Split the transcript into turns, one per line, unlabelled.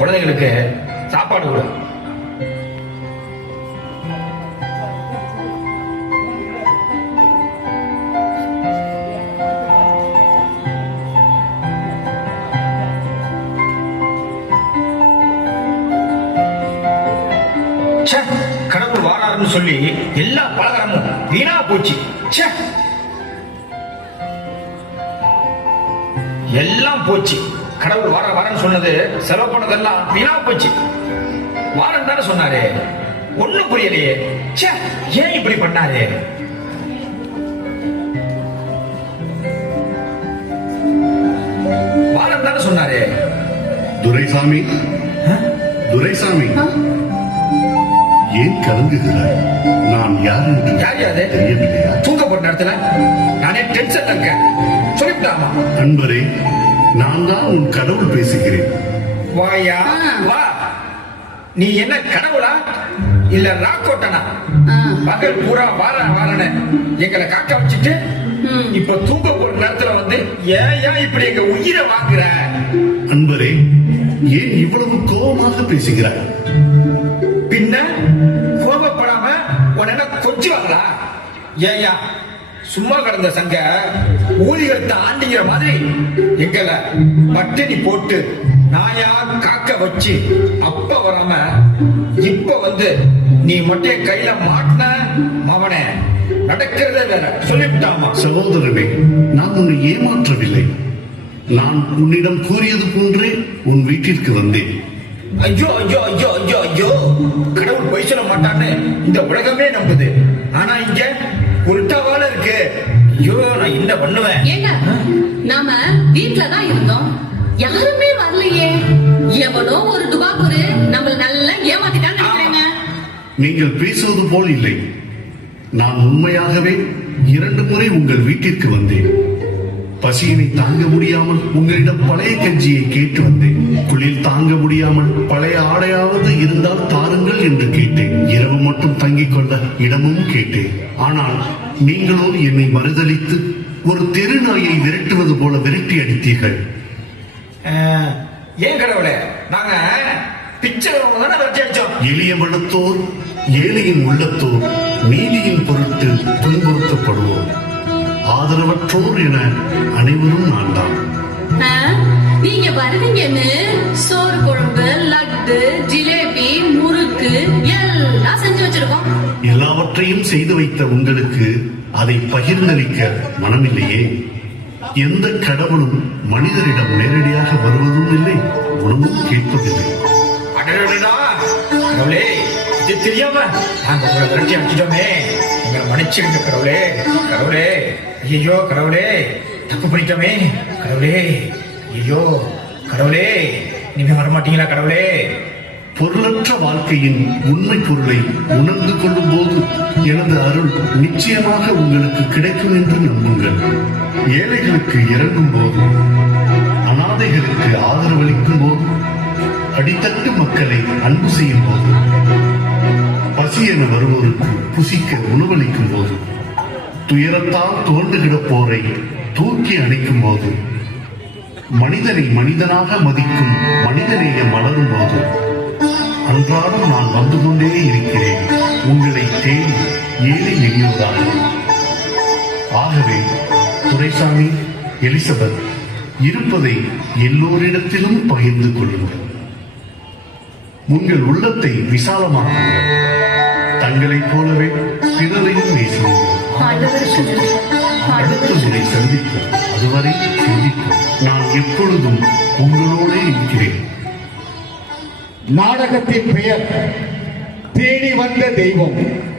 குழந்தைகளுக்கு சாப்பாடு கொடு. கடவுள் வாராருன்னு சொல்லி எல்லா பலகாரமும் வீணா போச்சு. எல்லாம் போச்சு. கடவுள் வார வாரன்னு சொன்னது செலவு பண்ணதெல்லாம் வீணா போச்சு. வாரம் தானே சொன்னாரு ஒண்ணும் புரியலையே. ஏன் இப்படி பண்ணாரு? வாரம் தானே சொன்னாரு.
துரைசாமி? துரைசாமி? ஏன் கலங்குகிறாய்? நான் யார் என்று
யார் யாரு?
தெரியவில்லையா?
தூங்க போட்ட நேரத்துல நானே டென்ஷன்ல இருக்கேன். சொல்லிவிட்டாமா
அன்பரே நான் தான் உன் கடவுள் பேசுகிறேன்.
வாயா? வா. நீ என்ன கடவுளா? இல்ல ராக்கோட்டனா. பகல் பூரா வார வாரன எங்களை காக்க வச்சுட்டு. இப்ப தூங்க போற நேரத்துல வந்து ஏன் ஏன் இப்படி எங்க உயிரை வாங்குற?
அன்பரே ஏன் இவ்வளவு கோபமாக பேசுகிறாய்?
பின்ன கோபப்படாம உடனே கொஞ்சுவாங்களா? ஏயா சும்மா கடந்த சங்க ஊதிகத்தை ஆண்டிங்கிற மாதிரி எங்களை பட்டினி போட்டு நாயா காக்க வச்சு அப்ப வராம இப்ப வந்து நீ மட்டும் கையில மாட்டின மவனே. நடக்கிறதே வேற. சொல்லிவிட்டாமா?
சகோதரனே நான் உன்னை ஏமாற்றவில்லை. நான் உன்னிடம் கூறியது போன்றே உன் வீட்டிற்கு வந்தேன்.
ஐயோ ஐயோ ஐயோ ஐயோ ஐயோ. கடவுள் பொய் சொல்ல மாட்டான்னு இந்த உலகமே நம்புது. ஆனா இங்க நான் என்ன பண்ணுவேன்?
ஏங்க நாம வீட்ல தான் இருந்தோம். யாருமே வரலையே. எவனோ ஒரு துபாக்குரு நம்மள நல்லா ஏமாத்திட்டான்னு நினைக்கிறேங்க.
நீங்கள் பேசுவது போல் இல்லை. நான் உண்மையாகவே இரண்டு முறை உங்கள் வீட்டிற்கு வந்தேன். பசியினை தாங்க முடியாமல் உங்களிடம் பழைய கஞ்சியை கேட்டு வந்தேன். குளிர் தாங்க முடியாமல் பழைய ஆடையாவது இருந்தால் தாருங்கள் என்று கேட்டேன். இரவு மட்டும் தங்கிக் கொள்ள இடமும் கேட்டேன். ஆனால் நீங்களோ என்னை மறுதலித்து ஒரு தெரு நாயை விரட்டுவது போல விரட்டி அடித்தீர்கள்.
ஏன் கடவுளே? நாங்க
எளிய மனத்தோர் ஏழையின் உள்ளத்தோர் நீதியின் பொருட்டு துன்புறுத்தப்படுவோர். ஆதரவற்றோர் என அனைவரும் நான் தான்
ஆ, நீங்க வருவீங்கன்னு? சோறு குழம்பு லட்டு ஜிலேபி முறுக்கு எல்லாம் செஞ்சு வச்சிருக்கோம்.
எல்லாவற்றையும் செய்து வைத்த உங்களுக்கு அதை பகிர்ந்தளிக்க மனமில்லையே? எந்த கடவுளும் மனிதரிடம் நேரடியாக வருவதும் இல்லை உணவும் கேட்பதில்லை.
அது தெரியாம நாங்க உங்களை விரட்டி அடிச்சிட்டோமே எங்களை மன்னிச்சிருங்க கடவுளே. கடவுளே ஐயோ கடவுளே. தப்பு பண்ணிட்டோமே கடவுளே. ஐயோ கடவுளே. நீங்க வரமாட்டீங்களா கடவுளே?
பொருளற்ற வாழ்க்கையின் உண்மை பொருளை உணர்ந்து கொள்ளும் போது எனது அருள் நிச்சயமாக உங்களுக்கு கிடைக்கும் என்று நம்புங்கள். ஏழைகளுக்கு இறங்கும் போது அனாதைகளுக்கு ஆதரவளிக்கும் போது அடித்தட்டு மக்களை அன்பு செய்யும் போது பசி என வருவோருக்கு புசிக்க உணவளிக்கும் போது துயரத்தால் தோண்டு கிடப்போரை தூக்கி அணைக்கும் போது மனிதனை மனிதனாக மதிக்கும் மனிதநேயம் மலரும் போது அன்றாடம் நான் வந்து கொண்டே இருக்கிறேன். உங்களை தேடி ஏழை எளியோராக ஆகவே துரைசாமி எலிசபெத் இருப்பதை எல்லோரிடத்திலும் பகிர்ந்து கொள்ளுங்கள். உங்கள் உள்ளத்தை விசாலமாக்குங்கள். தங்களைப் போலவே பிறரையும் நேசியுங்கள் அடுத்த முறை சந்திப்போம். அதுவரை சிந்திப்போம். நான் எப்பொழுதும் உங்களோடே இருக்கிறேன்.
நாடகத்தின் பெயர் தேடி வந்த தெய்வம்.